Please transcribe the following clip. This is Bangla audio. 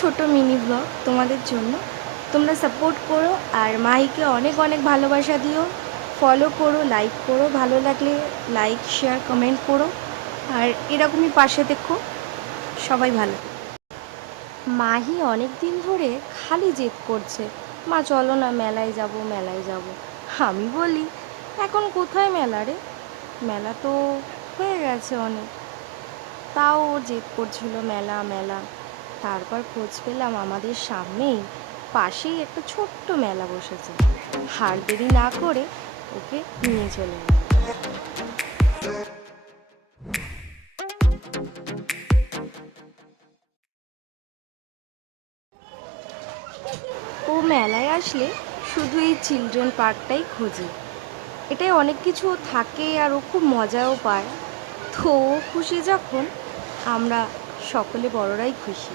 ছোট মিনি ব্লগ তোমাদের জন্য। তোমরা সাপোর্ট করো আর মাহিকে অনেক অনেক ভালোবাসা দিও। ফলো করো, লাইক করো, ভালো লাগলে লাইক শেয়ার কমেন্ট করো। আর এরকমই পাশে দেখো। সবাই ভালো থেকো। মাহি অনেক দিন ধরে খালি জেদ করছে, মা চলো না মেলায় যাব মেলায় যাব। আমি বলি এখন কোথায় মেলা রে, মেলা তো হয়ে গেছে অনেক। তাও ও জেদ করছিল মেলা মেলা। তারপর খোঁজ পেলাম আমাদের সামনেই পাশেই একটা ছোট্ট মেলা বসেছে। আর দেরি না করে ওকে নিয়ে চলে গেল। ও মেলায় আসলে শুধু এই চিলড্রেন পার্কটাই খোঁজে। এটায় অনেক কিছু থাকে আর ও খুব মজাও পায়। তো ও খুশি যখন, আমরা সকলে বড়রাই খুশি।